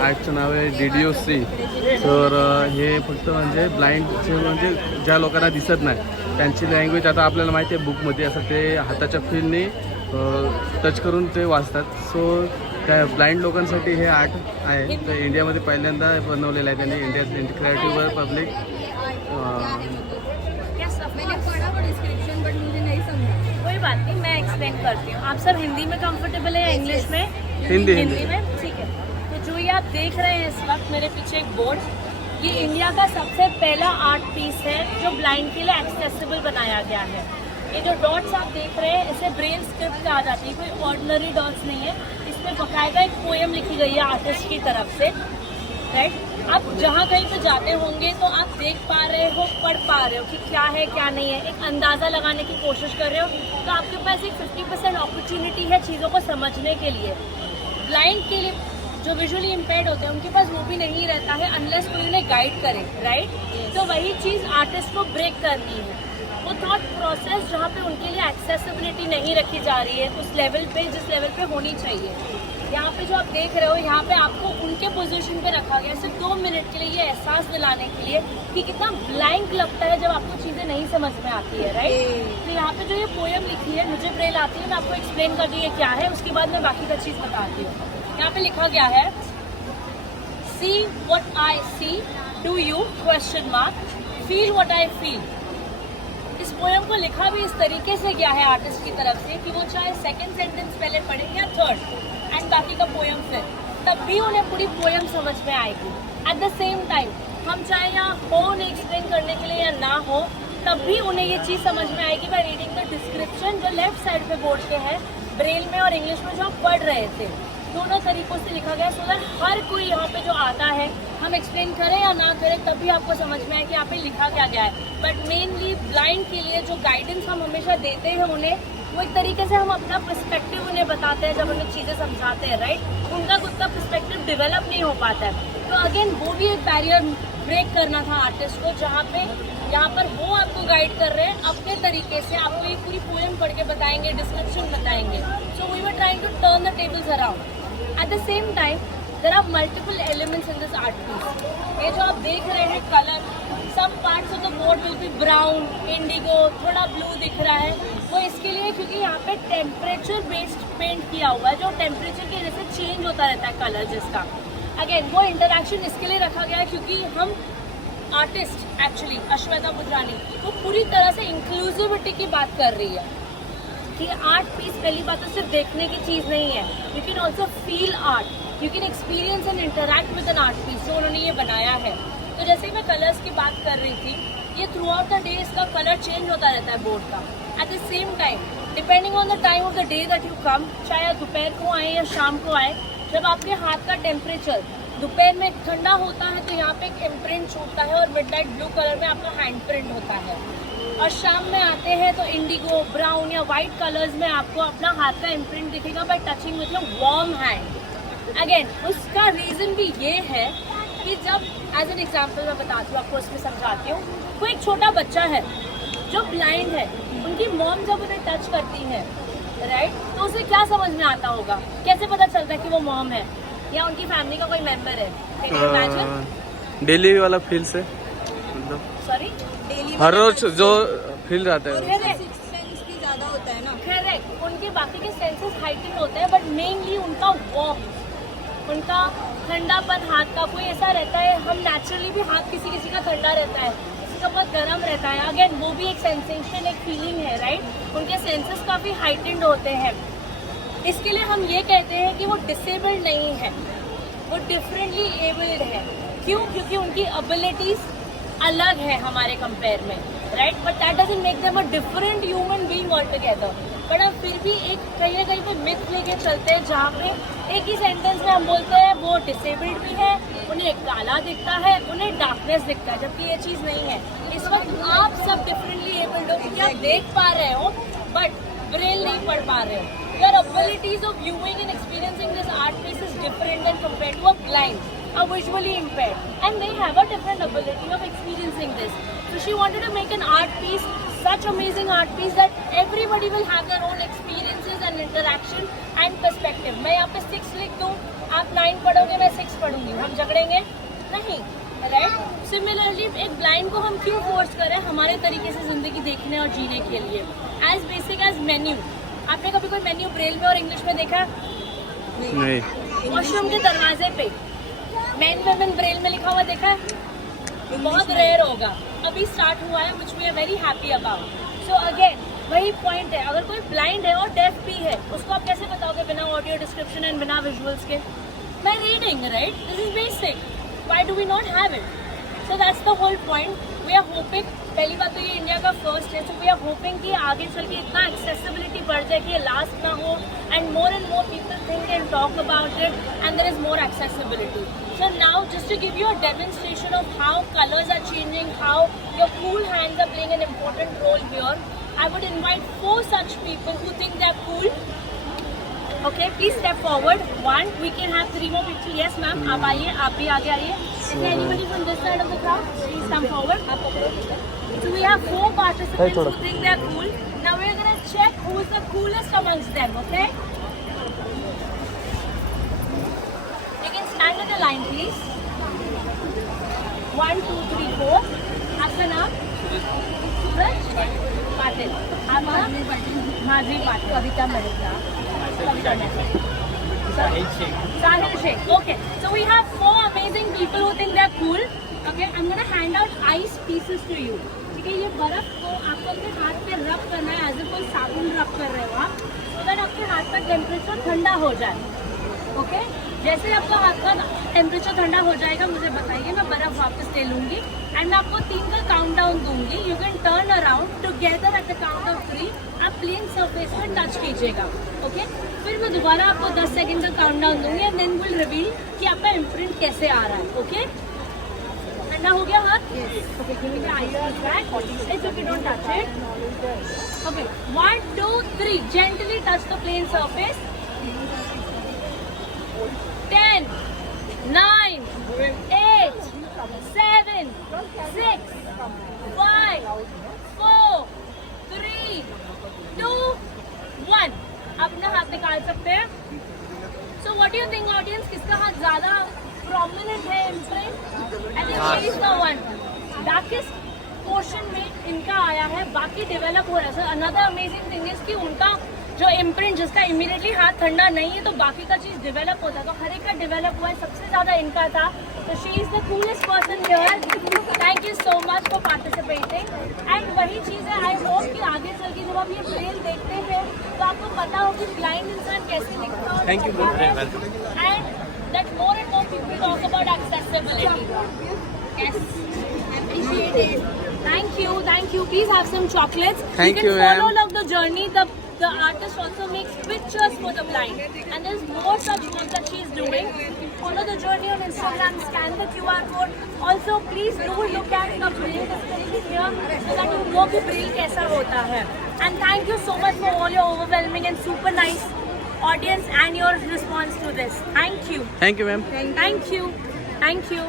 आर्टचं नाव आहे DDOC. तर हे फक्त म्हणजे ब्लाइंडचे म्हणजे ज्या लोकांना दिसत नाही त्यांची लँग्वेज आता आपल्याला माहिती आहे बुकमध्ये असं ते हाताच्या फीलने टच करून ते वाचतात. सो त्या ब्लाइंड लोकांसाठी हे आर्ट आहे. तर इंडियामध्ये पहिल्यांदा बनवलेलं आहे त्यांनी. India creative world public. मैंने पढ़ा वो डिस्क्रिप्शन बट मुझे नहीं समझा। कोई बात नहीं, मैं एक्सप्लेन करती हूँ। आप सब हिंदी में कंफर्टेबल है या इंग्लिश में? हिंदी में ठीक है। तो जो ये आप देख रहे हैं इस वक्त मेरे पीछे एक बोर्ड, ये इंडिया का सबसे पहला आर्ट पीस है जो ब्लाइंड के लिए एक्सेसिबल बनाया गया है। ये जो डॉट्स आप देख रहे हैं इसे ब्रेल स्क्रिप्ट कहा जाती है, कोई ऑर्डिनरी डॉट्स नहीं है। इसमें बकायदा एक पोएम लिखी गई है आर्टिस्ट की तरफ से, राइट। आप जहाँ कहीं पे जाते होंगे तो आप देख पा रहे हो, पढ़ पा रहे हो कि क्या है क्या नहीं है, एक अंदाज़ा लगाने की कोशिश कर रहे हो। तो आपके पास एक 50% अपॉर्चुनिटी है चीज़ों को समझने के लिए। ब्लाइंड के लिए जो विजुअली इम्पेयर्ड होते हैं उनके पास वो भी नहीं रहता है अनलेस कोई उन्हें गाइड करे, राइट। तो वही चीज़ आर्टिस्ट को ब्रेक करनी है। वो थॉट प्रोसेस जहाँ पे उनके लिए एक्सेसिबिलिटी नहीं रखी जा रही है उस लेवल पे जिस लेवल पे होनी चाहिए। यहाँ पे जो आप देख रहे हो यहाँ पे आपको उनके पोजीशन पे रखा गया सिर्फ 2 मिनट के लिए, ये एहसास दिलाने के लिए कि कितना ब्लैंक लगता है जब आपको चीज़ें नहीं समझ में आती है, राइट। तो यहाँ पे जो ये पोएम लिखी है, मुझे ब्रेल आती है, मैं आपको एक्सप्लेन कर दूँ ये क्या है, उसके बाद मैं बाकी का चीज़ बताती हूँ। यहाँ पे लिखा गया है see what I see, do you question mark, feel what I feel. इस पोएम को लिखा भी इस तरीके से गया है आर्टिस्ट की तरफ से कि वो चाहे सेकंड सेंटेंस पहले पढ़े या थर्ड एंड बाकी का पोएम फिर, तब भी उन्हें पूरी पोएम समझ में आएगी। एट द सेम टाइम हम चाहे यहाँ हो उन्हें एक्सप्लेन करने के लिए या ना हो, तब भी उन्हें ये चीज़ समझ में आएगी बाय रीडिंग द डिस्क्रिप्शन जो लेफ्ट साइड पे बोर्ड के है, ब्रेल में और इंग्लिश में जो हम पढ़ रहे थे। दोनों तरीक़ों से लिखा गया सो दैट हर कोई यहाँ पे जो आता है हम एक्सप्लेन करें या ना करें तब भी आपको समझ में आए कि यहाँ पे लिखा क्या गया है। बट मेनली ब्लाइंड के लिए जो गाइडेंस हम हमेशा देते हैं उन्हें, वो एक तरीके से हम अपना पर्सपेक्टिव उन्हें बताते हैं जब उन्हें चीज़ें समझाते हैं, राइट। उनका खुद का पर्सपेक्टिव डेवलप नहीं हो पाता है। तो अगेन वो भी एक बैरियर ब्रेक करना था आर्टिस्ट को, जहाँ पे यहाँ पर वो आपको गाइड कर रहे हैं अपने तरीके से, आपको ये पूरी पोएम पढ़ के बताएंगे, डिस्क्रिप्शन बताएंगे। So we were trying to turn the tables around. At the same time there are multiple elements in this art piece. ये जो आप देख रहे हैं colour, some parts of the board will be brown, indigo, थोड़ा blue दिख रहा है, वो इसके लिए क्योंकि यहाँ पे टेम्परेचर बेस्ड पेंट किया हुआ है, जो टेम्परेचर की वजह से चेंज होता रहता है कलर जिसका। अगेन वो इंटरेक्शन इसके लिए रखा गया है क्योंकि हम आर्टिस्ट एक्चुअली अश्वेता बुजरानी वो पूरी तरह से इंक्लूसिविटी की बात कर रही है कि आर्ट पीस पहली बात तो सिर्फ देखने की चीज़ नहीं है, you can also feel art, you can experience and interact with an art piece जो उन्होंने ये बनाया है। तो जैसे मैं कलर्स की बात कर रही थी, ये थ्रू आउट द डे इसका कलर चेंज होता रहता है बोर्ड का। Eight the same time depending on the time of the day that you come, चाहे दोपहर को आए या शाम को आए, जब आपके हाथ का टेम्परेचर दोपहर में ठंडा होता है तो यहाँ पे एक इम्प्रिंट छूटता है और मिडनाइट ब्लू कलर में आपका हैंड प्रिंट होता है, और शाम में आते हैं तो इंडिगो, ब्राउन या वाइट कलर्स में आपको अपना हाथ का इम्प्रिंट दिखेगा bye touching with your warm hand. Again उसका रीज़न भी ये है कि जब एज एन एग्जाम्पल मैं बताती हूँ आपको, उसमें समझाती हूँ। कोई एक छोटा बच्चा है जो ब्लाइंड है, उनकी मॉम जब उन्हें टच करती है, राइट, तो उसे क्या समझ में आता होगा, कैसे पता चलता है कि वो मॉम है या उनकी फैमिली का कोई मेंबर है? डेली वाला फील से, सॉरी हर रोज जो फील रहता है ज़्यादा होता है ना। करेक्ट, उनके बाकी के सेंसेस हाइटेंड होते हैं, बट मेनली उनका वार्म, उनका ठंडापन हाथ का कोई ऐसा रहता है। हम नेचुरली भी हाथ किसी किसी का ठंडा रहता है, किसी का बहुत गर्म रहता है। अगेन वो भी एक सेंसेशन, एक फीलिंग है, राइट। उनके सेंसेस काफ़ी हाइटेंड होते हैं। इसके लिए हम ये कहते हैं कि वो डिसेबल्ड नहीं है, वो डिफरेंटली एबल्ड है। क्यों? क्योंकि उनकी एबिलिटीज़ अलग है हमारे कंपेयर में, right. But that doesn't make them a different human being all together. But हम फिर भी एक कहीं ना कहीं पे मिथ लेके चलते हैं जहाँ पे एक ही सेंटेंस में हम बोलते हैं वो डिसेबल्ड भी है, उन्हें काला दिखता है, उन्हें डार्कनेस दिखता है, जबकि ये चीज़ नहीं है। इस वक्त आप सब डिफरेंटली एबल्ड हो क्योंकि आप देख पा रहे हो बट ब्रेल नहीं पढ़ पा रहे हो। Your abilities of viewing and experiencing this art piece is different than compared to a blind, a visually impaired, and they have a different ability of experiencing this. So she wanted to make an art piece, such amazing art piece that everybody will have their own experiences and interaction and perspective. मैं यहाँ पे 6 लिख दूँ आप 9 पढ़ोगे, मैं 6 पढ़ूंगी, हम झगड़ेंगे नहीं, राइट? सिमिलरली एक ब्लाइंड को हम क्यों फोर्स करें हमारे तरीके से जिंदगी देखने और जीने के लिए? एज बेसिक एज मेन्यू, आपने कभी कोई मेन्यू ब्रेल में और इंग्लिश में देखा? नहीं। वॉशरूम के दरवाजे पे मेन वुमेन ब्रेल में लिखा हुआ देखा है? बहुत रेयर होगा, अभी स्टार्ट हुआ है, which we are very happy about. So again वही पॉइंट है, अगर कोई ब्लाइंड है और डेफ भी है, उसको आप कैसे बताओगे बिना ऑडियो डिस्क्रिप्शन एंड बिना विजुअल्स के? By reading, right? This is basic, why do we not have it? So that's the whole point. We are hoping, पहली बात तो ये इंडिया का फर्स्ट है, सो वी आर होपिंग कि आगे चल के इतना एक्सेसिबिलिटी बढ़ जाए कि ये लास्ट ना हो, and more people think and talk about it, and there is more accessibility. So now, just to give you a demonstration of how colors are changing, how your cool hands are playing an important role here, I would invite 4 such people who think they are cool. Okay, please step forward. 1, we can have 3 more pictures. Yes, ma'am. आप आइए, आप भी आगे आइए. Is there anybody from this side of the crowd? Please come forward. So we have 4 participants who think they are cool. Now we are going to check who is the coolest amongst them. Okay? Stand in the line, please. 1, 2, 3, 4. आपका नाम? सूरज पाटिल. आपका? माधवी पाटिल. कविता Mehta. Sahil Sheikh. Okay. So we have 4 amazing people who think they are cool. Okay. I'm going to hand out ice pieces to you. ठीक है, ये बर्फ को आपको अपने हाथ पे रब करना है, एज ए कोई साबुन रब कर रहे हो आप, so that आपके हाथ का टेम्परेचर ठंडा हो जाए. ओके, जैसे आपका हाथ का टेम्परेचर ठंडा हो जाएगा मुझे बताइए, मैं बर्फ वापस ले लूँगी एंड मैं आपको 3 का काउंट डाउन दूंगी. You can turn around together at the count of 3. आप प्लेन सरफेस पर टच कीजिएगा. ओके, फिर मैं दोबारा आपको 10 सेकंड का काउंट डाउन दूंगी एंड देन विल रिवील कि आपका इम्प्रिंट कैसे आ रहा है. ओके, ठंडा हो गया हाथ? Okay, give me the ice back. It's okay, don't touch it. Okay, 1, 2, 3, gently touch the plane surface. 10, 9, 8, 7, 6, 5, 4, 3, 2, 1. अपना हाथ निकाल सकते हैं. So what do you think, audience? किसका हाथ ज़्यादा prominent है imprint? And she is the one. Darkest portion में इनका आया है, बाकी डेवलप हो रहा है. So another amazing thing is कि उनका जो इम्प्रिंट जिसका इमीडिएटली हाथ ठंडा नहीं है तो बाकी का चीज़ डेवलप होता है, तो हर एक का डेवलप हुआ है, सबसे ज़्यादा इनका था. तो she is the coolest person here. Thank you so much for participating. And वही चीज़ है, आई होप कि आगे चल के जब आप ये ब्रेल देखते हैं तो आपको पता हो कि ब्लाइंड इंसान कैसे लिखता है. Thank you. And that more and more people talk about accessibility. Yes, appreciate it. Thank you. Please have some chocolates. Thank you, can follow ma'am. along the journey. The artist also makes pictures for the blind, and there's more such work that she's doing. Follow the journey on Instagram, scan the QR code. Also, please do look at the braille display here so that you know कि braille कैसा होता है. And thank you so much for all your overwhelming and super nice audience and your response to this. Thank you. Thank you, ma'am. Thank you.